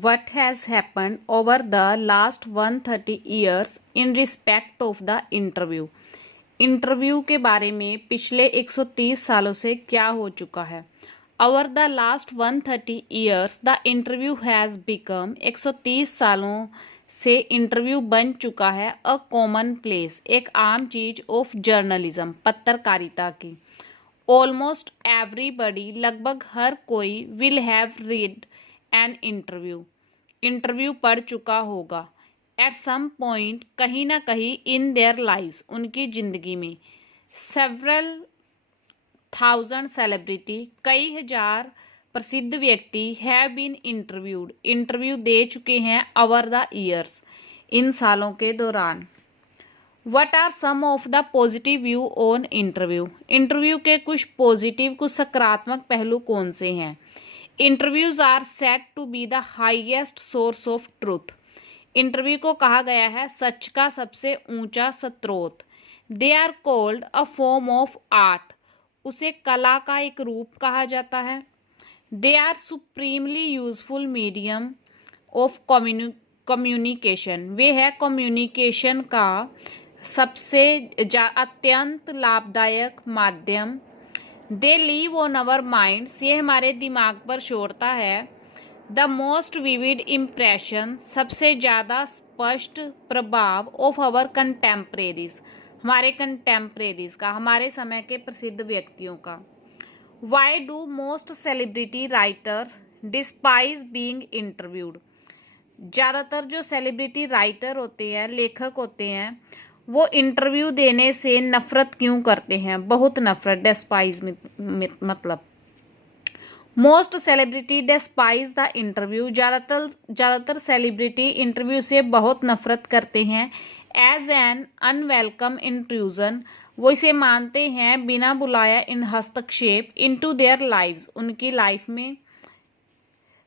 What has happened over the last 130 years in respect of the interview? Interview के बारे में पिछले 130 सालों से क्या हो चुका है? Over the last 130 years, the interview has become 130 सालों से इंटरव्यू बन चुका है अ कॉमन प्लेस, एक आम चीज ऑफ जर्नलिज्म, पत्रकारिता की। ऑलमोस्ट एवरीबडी, लगभग हर कोई, will have read an interview पढ़ चुका होगा एट सम पॉइंट, कहीं ना कहीं, इन देयर लाइव्स, उनकी जिंदगी में। सेवरल थाउजेंड सेलिब्रिटी, कई हजार प्रसिद्ध व्यक्ति, हैव बीन इंटरव्यूड, इंटरव्यू दे चुके हैं ओवर द ईयर्स, इन सालों के दौरान। What are some of the positive view on interview? Interview के कुछ पॉजिटिव, कुछ सकारात्मक पहलू कौन से हैं? Interviews are set to be the highest source of truth. Interview को कहा गया है सच का सबसे ऊंचा स्रोत। They are called a form of art, उसे कला का एक रूप कहा जाता है। They are supremely useful medium of communication, वे है कम्युनिकेशन का सबसे अत्यंत लाभदायक माध्यम। They leave on our minds, ये हमारे दिमाग पर छोड़ता है द मोस्ट विविड इम्प्रेशन, सबसे ज़्यादा स्पष्ट प्रभाव ऑफ आवर कंटेम्परेरीज, हमारे कंटेम्परेरीज का, हमारे समय के प्रसिद्ध व्यक्तियों का। Why do most celebrity writers despise being interviewed? ज़्यादातर जो सेलिब्रिटी राइटर होते हैं, लेखक होते हैं, वो इंटरव्यू देने से नफरत क्यों करते हैं? बहुत नफरत, डिस्पाइज मतलब। Most celebrity despise the interview, ज़्यादातर सेलिब्रिटी इंटरव्यू से बहुत नफरत करते हैं। एज एन अनवेलकम इंट्रूजन, वो इसे मानते हैं बिना बुलाया इन हस्तक्षेप, इनटू देयर लाइव्स, उनकी लाइफ में।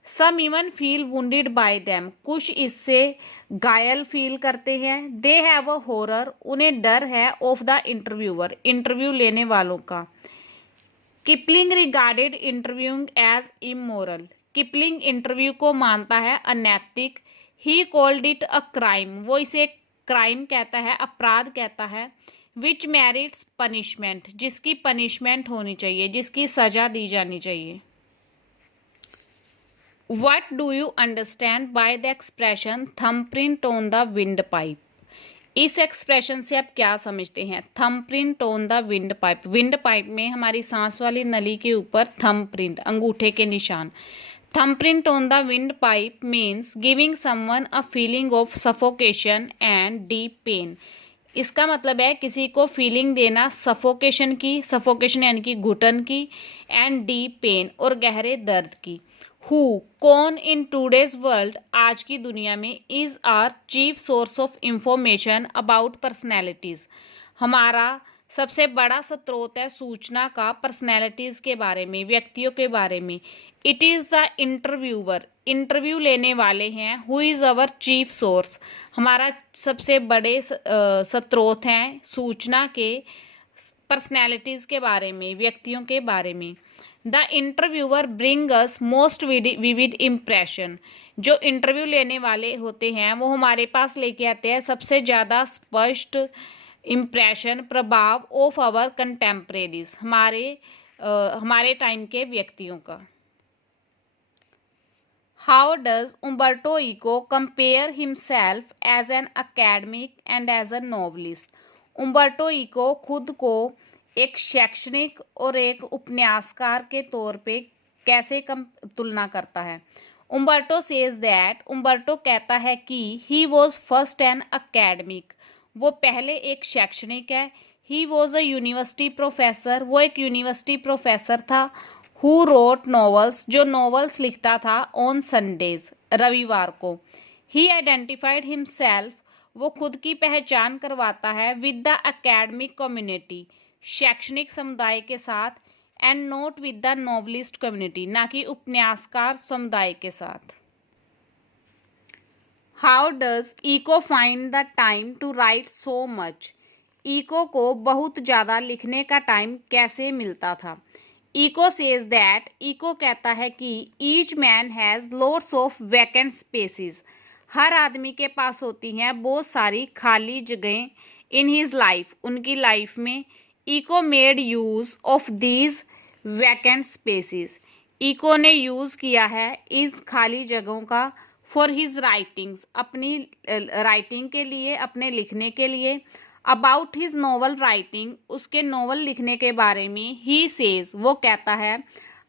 Some even feel wounded by them, कुछ इससे घायल फील करते हैं। दे हैव अ हॉरर, उन्हें डर है, ऑफ द इंटरव्यूअर, इंटरव्यू लेने वालों का। Kipling regarded interviewing as immoral, Kipling interview को मानता है अनैतिक। He called it a crime, वो इसे क्राइम कहता है, अपराध कहता है। विच मैरिट्स पनिशमेंट, जिसकी पनिशमेंट होनी चाहिए, जिसकी सजा दी जानी चाहिए। What do you understand by the expression thumbprint on the windpipe? इस एक्सप्रेशन से आप क्या समझते हैं? Thumbprint on the wind pipe, wind pipe में हमारी सांस वाली नली के ऊपर थंबप्रिंट, अंगूठे के निशान। Thumbprint on the windpipe means giving someone a feeling of suffocation and deep pain. इसका मतलब है किसी को फीलिंग देना सफोकेशन की, सफोकेशन यानी कि घुटन की, एंड डीप पेन, और गहरे दर्द की। हु, कौन, इन टूडेज वर्ल्ड, आज की दुनिया में, is our chief source of information about personalities, हमारा सबसे बड़ा स्रोत है सूचना का पर्सनैलिटीज के बारे में, व्यक्तियों के बारे में। It is the interviewer, interview लेने वाले हैं। Who is our chief source, हमारा सबसे बड़े स्रोत हैं सूचना के, पर्सनैलिटीज के बारे में, व्यक्तियों के बारे में। The interviewer bring us most vivid impression, जो इंटरव्यू लेने वाले होते हैं वो हमारे पास लेके आते हैं सबसे ज़्यादा स्पष्ट इम्प्रेशन, प्रभाव ऑफ आवर कंटेम्परेरीज, हमारे टाइम के व्यक्तियों का। How does Umberto Eco compare himself as an academic and as a novelist? Umberto Eco खुद को एक शैक्षणिक और एक उपन्यासकार के तौर पे कैसे तुलना करता है? उम्बर्टो सेज दैट, उम्बर्टो कहता है कि he was first N academic, वो पहले एक शैक्षणिक है। He was a university professor, वो एक यूनिवर्सिटी प्रोफेसर था। हु रोट नॉवेल्स, जो नॉवेल्स लिखता था, ऑन संडेज, रविवार को। ही आइडेंटिफाइड हिमसेल्फ, वो खुद की पहचान करवाता है, विद द अकेडमिक कम्युनिटी, शैक्षणिक समुदाय के साथ, and not with the novelist community, ना कि उपन्यासकार समुदाय के साथ। How does Eco find the time to write so much? Eco को बहुत ज़्यादा लिखने का टाइम कैसे मिलता था? इको सेज दैट, इको कहता है कि each man has loads of vacant spaces, हर आदमी के पास होती हैं बहुत सारी खाली जगहें इन हिज लाइफ, उनकी लाइफ में। Eco made use of these vacant spaces, Eco ने यूज़ किया है इस खाली जगहों का फॉर हिज राइटिंग्स, अपनी राइटिंग के लिए, अपने लिखने के लिए। अबाउट हिज नॉवल राइटिंग, उसके नॉवल लिखने के बारे में। ही सेज, वो कहता है,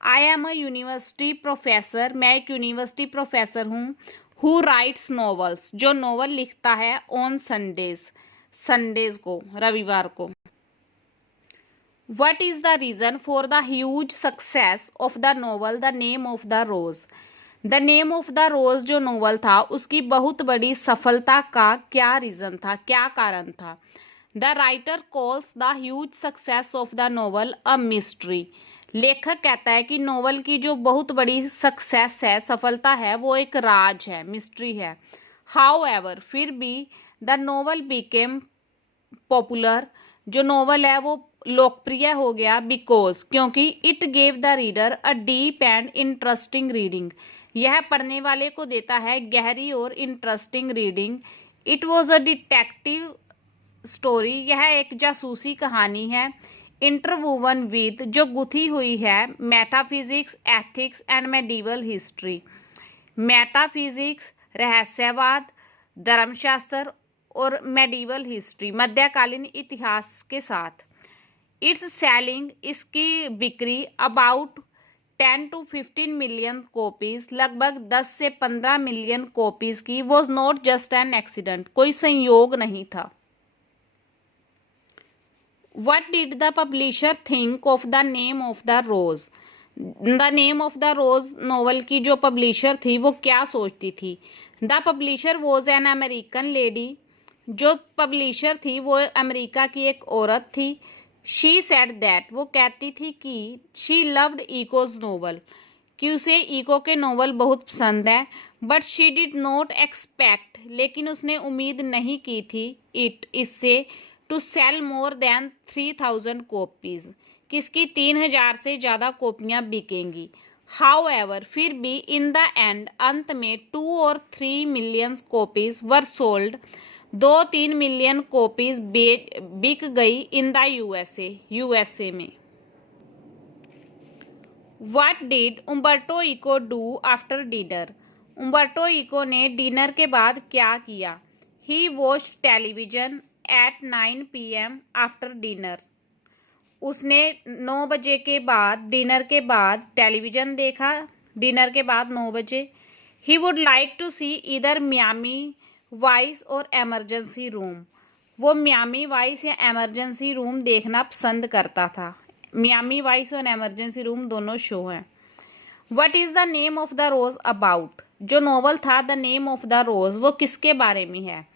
I am a university professor, मैं एक यूनिवर्सिटी प्रोफेसर हूँ। हु राइट्स नॉवेल्स, जो नॉवल लिखता है ऑन संडेज, संडेज को, रविवार को। What is the reason for the huge success of the novel The Name of the Rose? The Name of the Rose जो नोवेल था उसकी बहुत बड़ी सफलता का क्या रीज़न था, क्या कारण था? The writer calls the huge success of the novel a mystery. लेखक कहता है कि नोवेल की जो बहुत बड़ी सक्सेस है, सफलता है, वो एक राज है, मिस्ट्री है। However, फिर भी द नोवेल became पॉपुलर, जो नोवेल है वो लोकप्रिय हो गया, बिकॉज, क्योंकि it gave the reader a deep and interesting reading, यह पढ़ने वाले को देता है गहरी और interesting reading. It was a detective story, यह एक जासूसी कहानी है। इंटरवूवन विद, जो गुथी हुई है metaphysics, ethics and medieval history, metaphysics रहस्यवाद, धर्मशास्त्र और मेडिवल हिस्ट्री, मध्यकालीन इतिहास के साथ। इट्स सेलिंग, इसकी बिक्री अबाउट 10 to 15 मिलियन कॉपीज, लगभग 10 से 15 मिलियन कॉपीज की। Was not just an accident, कोई संयोग नहीं था। What did the publisher think of the name of the Rose? The name of the Rose novel की जो पब्लिशर थी वो क्या सोचती थी? The publisher was an American lady, जो पब्लिशर थी वो अमेरिका की एक औरत थी। शी सेड दैट, वो कहती थी कि शी लव्ड इकोज नोवेल, कि उसे इको के नोवेल बहुत पसंद है। But she did not expect, लेकिन उसने उम्मीद नहीं की थी, इट, इससे, to sell more than 3000 copies, किसकी 3000 से ज़्यादा कॉपियाँ बिकेंगी। हाउएवर, फिर भी इन द एंड, अंत में 2 or 3 million copies were sold, 2-3 million copies बिक गई इन द यूएसए में। What did Umberto Eco do after dinner? Umberto Eco ने डिनर के बाद क्या किया? He watched television at 9 PM after dinner, उसने 9 बजे के बाद, डिनर के बाद टेलीविज़न देखा, डिनर के बाद 9 बजे। He would like to see इधर मियामी वाइस और एमरजेंसी रूम, वो मियामी वाइस या एमरजेंसी रूम देखना पसंद करता था। मियामी वाइस और एमरजेंसी रूम दोनों शो हैं। What is the name of the rose about? जो नोवेल था the name of the rose, वो किसके बारे में है?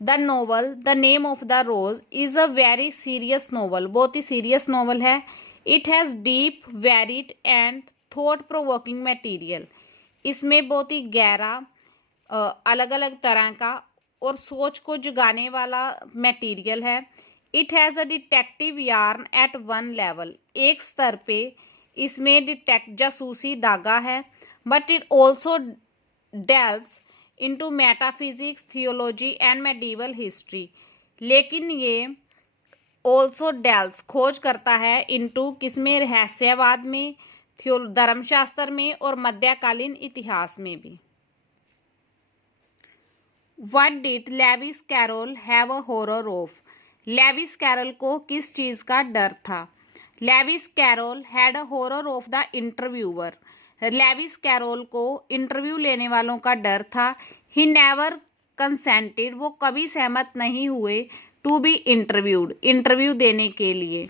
The novel the name of the rose is a very serious novel, बहुत ही सीरियस नोवेल है। It has deep, varied and thought provoking material, इसमें बहुत ही गहरा, अलग अलग तरह का और सोच को जगाने वाला मटेरियल है। It has a detective yarn at one level, एक स्तर पे इसमें जासूसी धागा है। But it also delves into metaphysics, theology and medieval history, लेकिन ये ऑल्सो डेल्व्स, खोज करता है, इनटू, किसमें? रहस्यवाद में, धर्मशास्त्र में और मध्यकालीन इतिहास में भी। What did Lewis Carroll have a horror of? Lewis Carroll को किस चीज़ का डर था? Lewis Carroll had a horror of the interviewer, Lewis Carroll को इंटरव्यू लेने वालों का डर था। ही नेवर कंसेंटेड, वो कभी सहमत नहीं हुए, टू बी इंटरव्यूड, इंटरव्यू देने के लिए।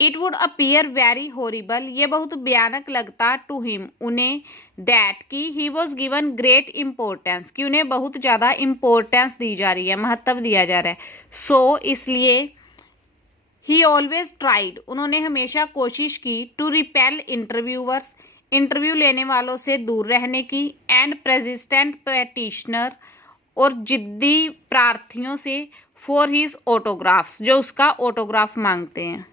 It would appear very horrible, ये बहुत भयानक लगता, टू हिम, उन्हें, दैट, कि he was given great importance, कि उन्हें बहुत ज़्यादा इम्पोर्टेंस दी जा रही है, महत्व दिया जा रहा है। सो इसलिए ही ऑलवेज ट्राइड, उन्होंने हमेशा कोशिश की, टू रिपेल इंटरव्यूअर्स, इंटरव्यू लेने वालों से दूर रहने की, एंड प्रेसिस्टेंट पेटिशनर, और जिद्दी प्रार्थियों से, फॉर हिज ऑटोग्राफ्स, जो उसका ऑटोग्राफ मांगते हैं।